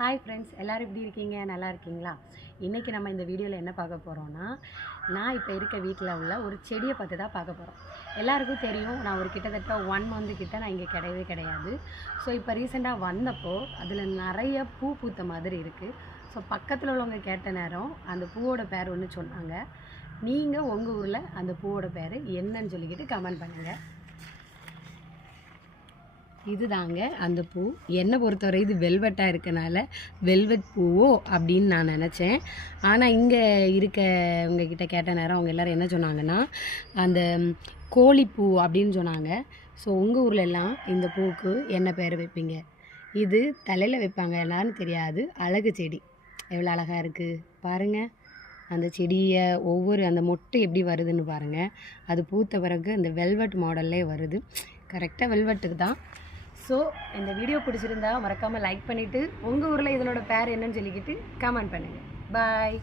Hi friends, எல்லோரும் எப்படி இருக்கீங்க? நல்லா இருக்கீங்களா? இன்றைக்கி நம்ம இந்த வீடியோவில் என்ன பார்க்க போகிறோன்னா, நான் இப்போ இருக்க வீட்டில் உள்ள ஒரு செடியை பார்த்து தான் பார்க்க போகிறோம். எல்லாருக்கும் தெரியும், நான் ஒரு கிட்டத்தட்ட 1 மந்த் கிட்ட நான் இங்கே கிடையவே கிடையாது. ஸோ இப்போ ரீசெண்டாக வந்தப்போ அதில் நிறைய பூ பூத்த மாதிரி இருக்குது. ஸோ பக்கத்தில் உள்ளவங்க கேட்ட நேரம் அந்த பூவோட பேர் ஒன்று சொன்னாங்க. நீங்கள் உங்கள் ஊரில் அந்த பூவோட பேர் என்னன்னு சொல்லிக்கிட்டு கமெண்ட் பண்ணுங்கள். இதுதாங்க அந்த பூ. என்னை பொறுத்தவரை இது வெல்வெட்டாக இருக்கனால வெல்வெட் பூவோ அப்படின்னு நான் நினச்சேன். ஆனால் இங்கே இருக்கவங்கக்கிட்ட கேட்ட நேரம் அவங்க எல்லோரும் என்ன சொன்னாங்கன்னா, அந்த கோழிப்பூ அப்படின்னு சொன்னாங்க. ஸோ உங்கள் ஊரில் எல்லாம் இந்த பூவுக்கு என்ன பேர் வைப்பீங்க? இது தலையில் வைப்பாங்க, என்னான்னு தெரியாது. அழகு செடி எவ்வளோ அழகாக இருக்குது பாருங்கள். அந்த செடியை அந்த மொட்டு எப்படி வருதுன்னு பாருங்கள். அது பூத்த பிறகு அந்த வெல்வெட் மாடல்லே வருது. கரெக்டாக வெல்வெட்டுக்கு தான். ஸோ இந்த வீடியோ பிடிச்சிருந்தா மறக்காமல் லைக் பண்ணிவிட்டு உங்கள் ஊரில் இதனோட பேர் என்னன்னு சொல்லிக்கிட்டு கமெண்ட் பண்ணுங்கள். பாய்.